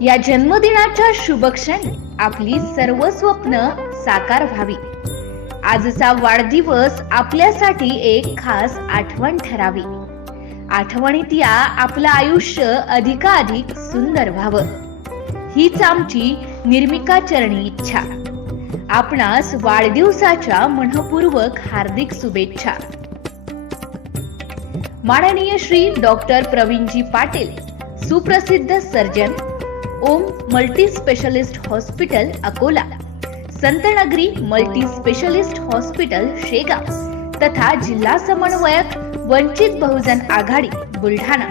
या जन्मदिनाच्या शुभक्षणी आपली सर्व स्वप्न साकार व्हावी. आजचा वाढदिवस आपल्यासाठी एक खास आठवण ठरावी. आठवणीत या आपलं आयुष्य अधिकाधिक सुंदर व्हावं. हीच आमची निर्मिका चरणी इच्छा. आपणास वाढदिवसाच्या मनपूर्वक हार्दिक शुभेच्छा. माननीय श्री डॉक्टर प्रवीणजी पाटील सुप्रसिद्ध surgeon Om multi specialist hospital Akola. Santnagari multi specialist hospital Shegaon तथा जिल्हा समन्वयक वंचित बहुजन आघाडी बुलढाणा.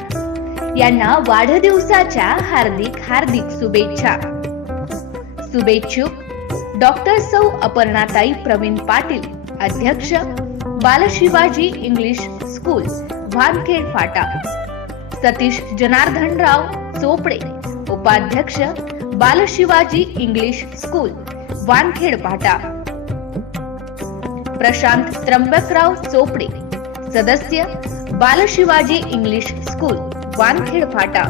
यांना वाढदिवसाच्या हार्दिक हार्दिक शुभेच्छा. शुभेच्छुक डॉक्टर सौ अपर्णाताई प्रवीण पाटील अध्यक्ष बालशिवाजी इंग्लिश स्कूल वानखेड फाटा. सतीश जनार्दनराव चोपडे उपाध्यक्ष बालशिवाजी इंग्लिश स्कूल वानखेड फाटा प्रशांत त्र्यंबकराव चोपडे सदस्य बालशिवाजी इंग्लिश स्कूल वानखेड फाटा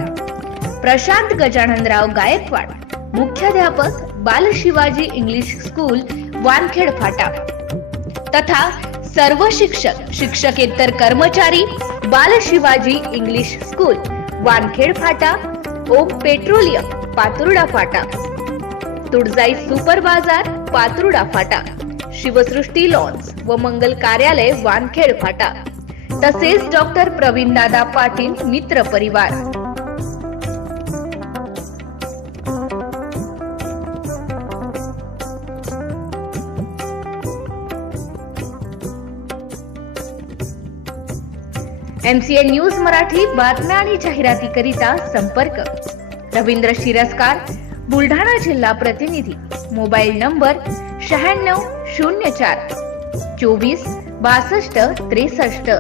प्रशांत गजाननराव गायकवाड मुख्याध्यापक बालशिवाजी इंग्लिश स्कूल वानखेड फाटा तथा सर्व शिक्षक शिक्षकेतर कर्मचारी Balshivaji English school Wankhed Phata Om petroleum Paturda Phata. Tuljai super Bazaar Paturda Phata. Shivsrushti lawns व मंगल कार्यालय वानखेड फाटा. तसेच डॉक्टर प्रवीण दादा पाटील मित्र परिवार. एमसीए न्यूज मराठी बातम्या आणि जाहिरातीकरिता संपर्क. रवींद्र शिरस्कार बुलढाणा जिल्हा प्रतिनिधी. मोबाईल नंबर शहाण्णव शून्य चार. चोवीस बासष्ट त्रेसष्ट.